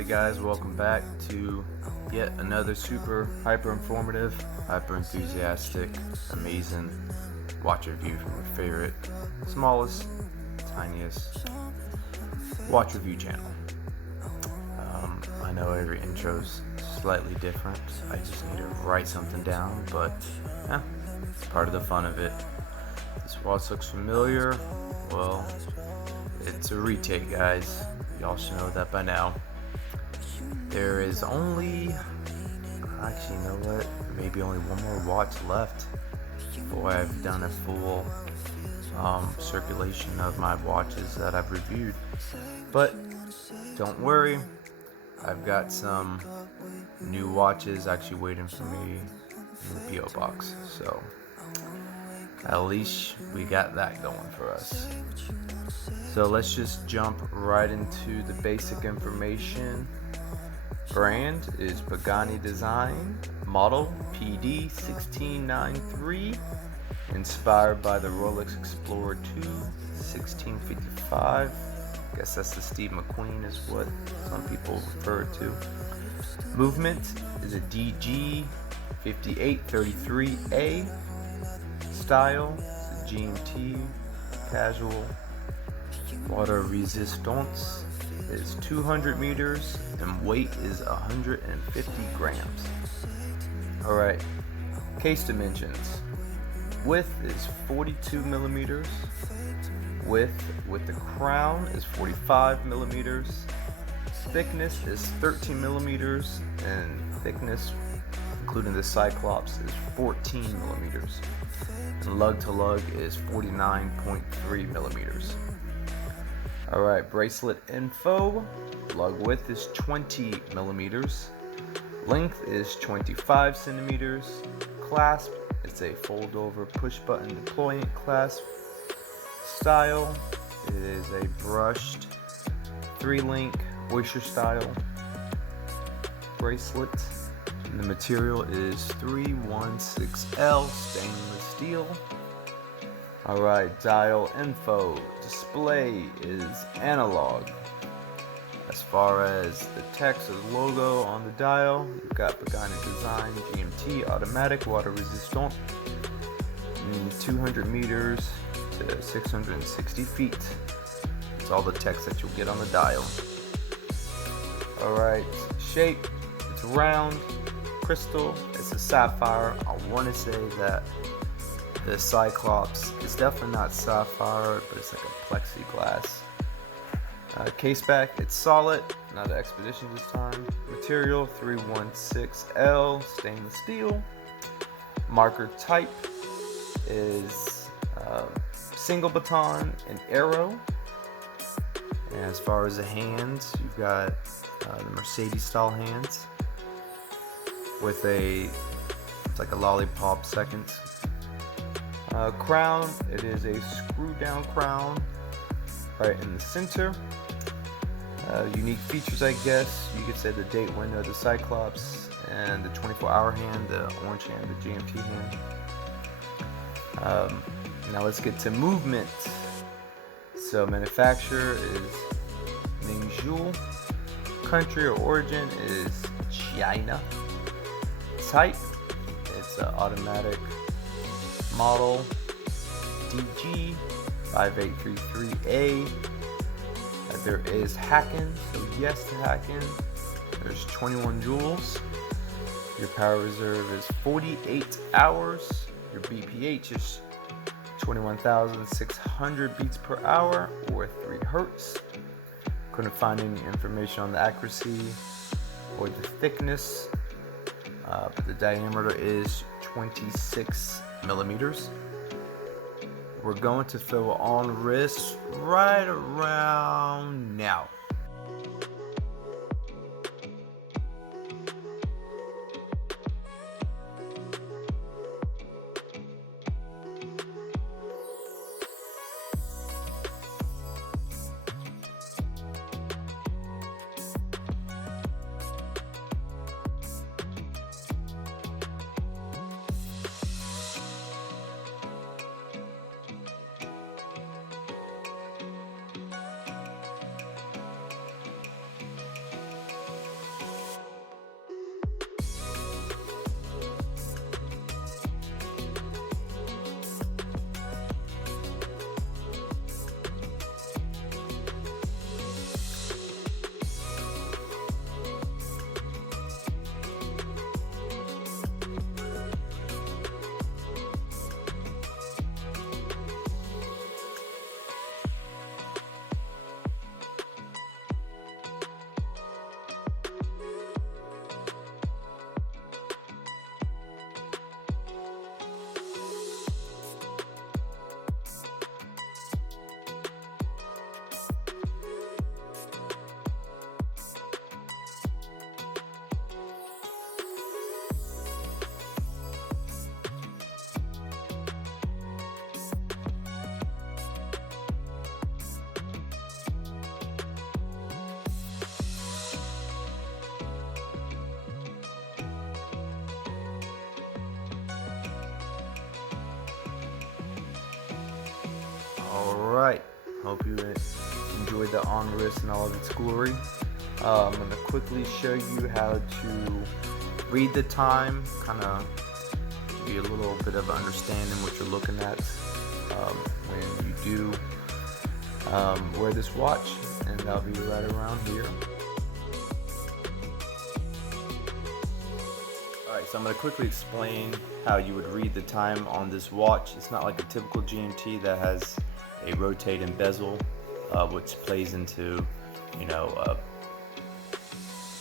Howdy guys, welcome back to yet another super hyper informative, hyper enthusiastic, amazing watch review from your favorite, smallest, tiniest watch review channel. I know every intro's slightly different. I just need to write something down, but yeah, it's part of the fun of it. This watch looks familiar. Well, it's a retake, guys. Y'all should know that by now. There is only, actually, you know what? Maybe only one more watch left before I've done a full circulation of my watches that I've reviewed. But don't worry, I've got some new watches actually waiting for me in the P.O. box. So at least we got that going for us. So let's just jump right into the basic information. Brand is Pagani Design, model PD1693, inspired by the Rolex Explorer 2 1655. I guess that's the Steve McQueen is what some people refer to. Movement is a DG 5833A. Style is a GMT casual. Water resistance is 200 meters and weight is 150 grams. Alright, case dimensions. Width is 42 millimeters. Width with the crown is 45 millimeters. Thickness is 13 millimeters, and thickness, including the Cyclops, is 14 millimeters. And lug to lug is 49.3 millimeters. Alright, bracelet info. Lug width is 20 millimeters. Length is 25 centimeters. Clasp, it's a fold over push button deployant clasp. Style, it is a brushed 3-link oyster style bracelet. And the material is 316L stainless steel. Alright, dial info. Display is analog. As far as the text or the logo on the dial, you've got Pagani Design, GMT, automatic, water resistant, 200 meters to 660 feet. That's all the text that you'll get on the dial. Alright, shape, it's round, crystal, it's a sapphire. I want to say that the Cyclops is definitely not sapphire, but it's like a plexiglass. Case back, it's solid, not an expedition this time. Material 316L stainless steel. Marker type is single baton and arrow. And as far as the hands, you've got the Mercedes style hands with it's like a lollipop second. Crown, it is a screw down crown right in the center. Unique features, I guess you could say the date window, the Cyclops, and the 24-hour hand, the orange hand, the GMT hand. Now let's get to movement. So manufacturer is Ningzhou. Country or origin is China. Type, it's an automatic model DG 5833A. There is hacking, so yes to hacking. There's 21 joules. Your power reserve is 48 hours. Your BPH is 21,600 beats per hour or 3 hertz. Couldn't find any information on the accuracy or the thickness, but the diameter is 26 millimeters. We're going to throw on wrist right around now. Hope you enjoyed the on wrist and all of its glory. I'm going to quickly show you how to read the time, kind of give you a little bit of understanding what you're looking at when you do wear this watch, and I'll be right around here. Alright, so I'm going to quickly explain how you would read the time on this watch. It's not like a typical GMT that has a rotating bezel, which plays into,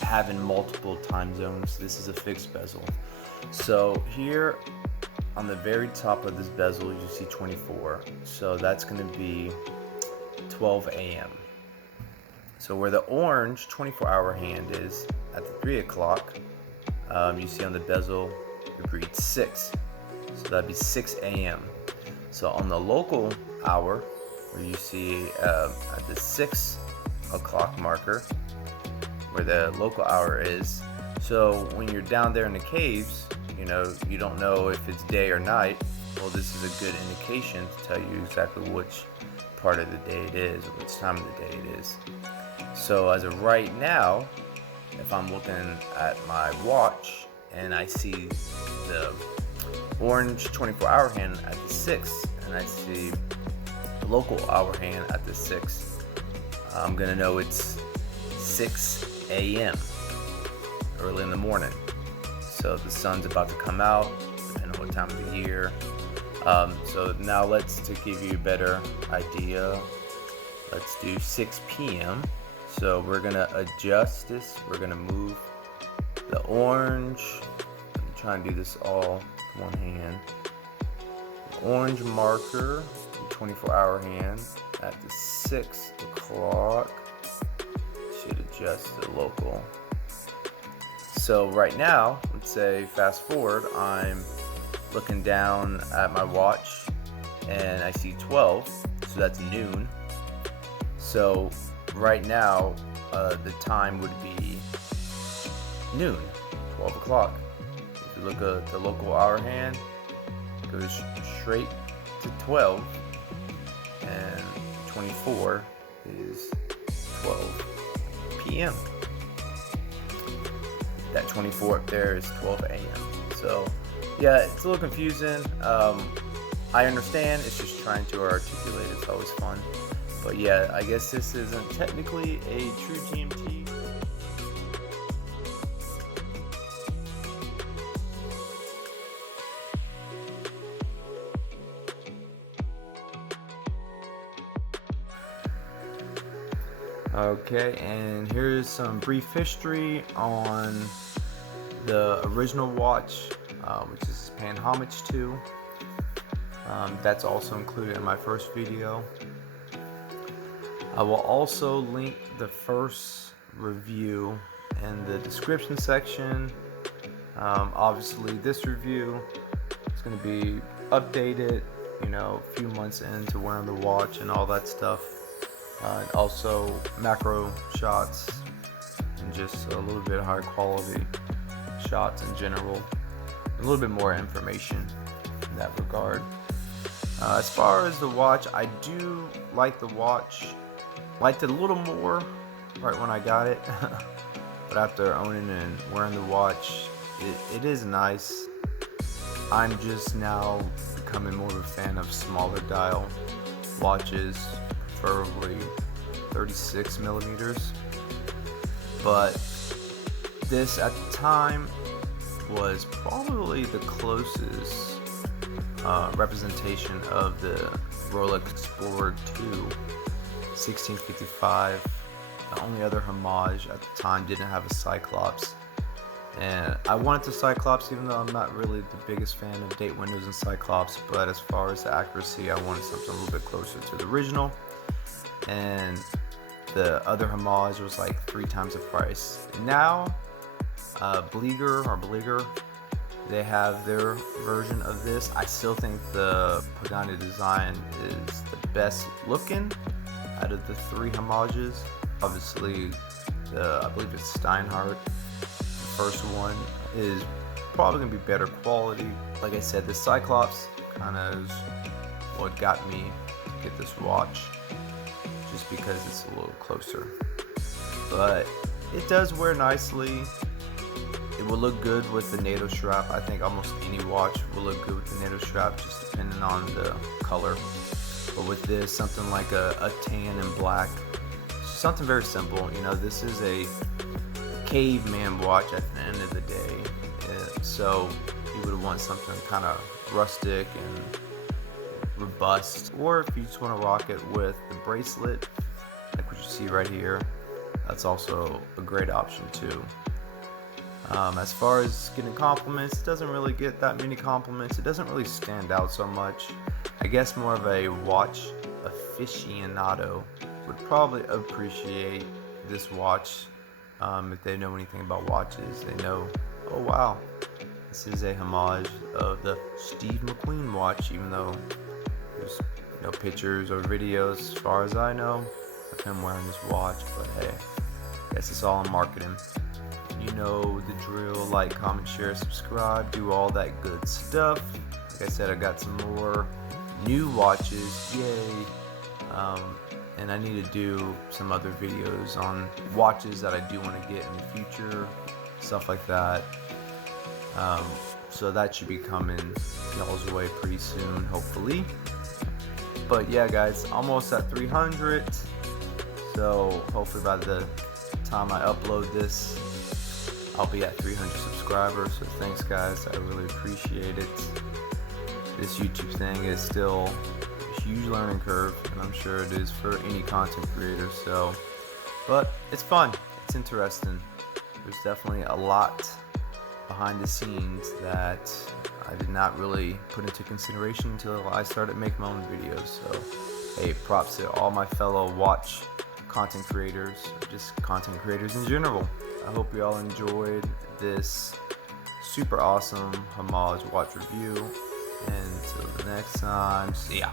having multiple time zones. This is a fixed bezel. So here on the very top of this bezel you see 24, so that's going to be 12 a.m. So where the orange 24-hour hand is at the 3 o'clock, you see on the bezel it reads 6, so that'd be 6 a.m. So on the local hour, where you see at the 6 o'clock marker where the local hour is, so when you're down there in the caves, you don't know if it's day or night. Well, this is a good indication to tell you exactly which part of the day it is, or which time of the day it is. So as of right now, if I'm looking at my watch and I see the orange 24-hour hand at the 6, and I see the local hour hand at the 6, I'm gonna know it's 6 a.m. early in the morning. So the sun's about to come out, depending on what time of the year. So now to give you a better idea, let's do 6 p.m. So we're gonna adjust this. We're gonna move the orange. I'm trying to do this all with one hand. The orange marker, the 24-hour hand at the 6 o'clock should adjust the local. So right now, let's say fast forward, I'm looking down at my watch and I see 12, so that's noon. So right now, the time would be noon, 12 o'clock. If you look at the local hour hand, it goes straight to 12, and 24 is 12 p.m. That 24 up there is 12 a.m. So yeah, it's a little confusing. I understand, it's just trying to articulate. It's always fun. But yeah, I guess this isn't technically a true GMT. Okay, and here's some brief history on the original watch, which is paying homage to. That's also included in my first video. I will also link the first review in the description section. Obviously this review is going to be updated, a few months into wearing the watch and all that stuff. And also macro shots and just a little bit higher quality shots in general. A little bit more information in that regard. As far as the watch, I do like the watch. Liked it a little more right when I got it, but after owning and wearing the watch, it is nice. I'm just now becoming more of a fan of smaller dial watches, preferably 36 millimeters. But this at the time was probably the closest representation of the Rolex Explorer 2 1655. The only other homage at the time didn't have a Cyclops, and I wanted the Cyclops, even though I'm not really the biggest fan of date windows and Cyclops. But as far as the accuracy, I wanted something a little bit closer to the original, and the other homage was like 3 times the price. Now Bleeger, they have their version of this. I still think the Pagani Design is the best looking out of the 3 homages. Obviously, I believe it's Steinhardt, the first one, is probably gonna be better quality. Like I said, the Cyclops kind of is what got me to get this watch. just because it's a little closer. But it does wear nicely. It will look good with the NATO strap. I think almost any watch will look good with the NATO strap, just depending on the color. But with this, something like a tan and black, something very simple. You know, this is a caveman watch at the end of the day. So you would want something kind of rustic and robust. Or if you just want to rock it with the bracelet, like what you see right here, that's also a great option too. As far as getting compliments, it doesn't really get that many compliments. It doesn't really stand out so much. I guess more of a watch aficionado would probably appreciate this watch. If they know anything about watches, they know, oh wow, this is a homage of the Steve McQueen watch, even though there's no pictures or videos, as far as I know, of him wearing this watch. But hey, I guess it's all in marketing. You know the drill: like, comment, share, subscribe, do all that good stuff. Like I said, I got some more new watches, yay. And I need to do some other videos on watches that I do want to get in the future, stuff like that. So that should be coming y'all's way pretty soon, hopefully. But yeah, guys, almost at 300. So hopefully by the time I upload this, I'll be at 300 subscribers. So thanks, guys. I really appreciate it. This YouTube thing is still a huge learning curve, and I'm sure it is for any content creator. So, but it's fun. It's interesting. There's definitely a lot behind the scenes that I did not really put into consideration until I started making my own videos. So, hey, props to all my fellow watch content creators, just content creators in general. I hope you all enjoyed this super awesome homage watch review. And until the next time, see ya.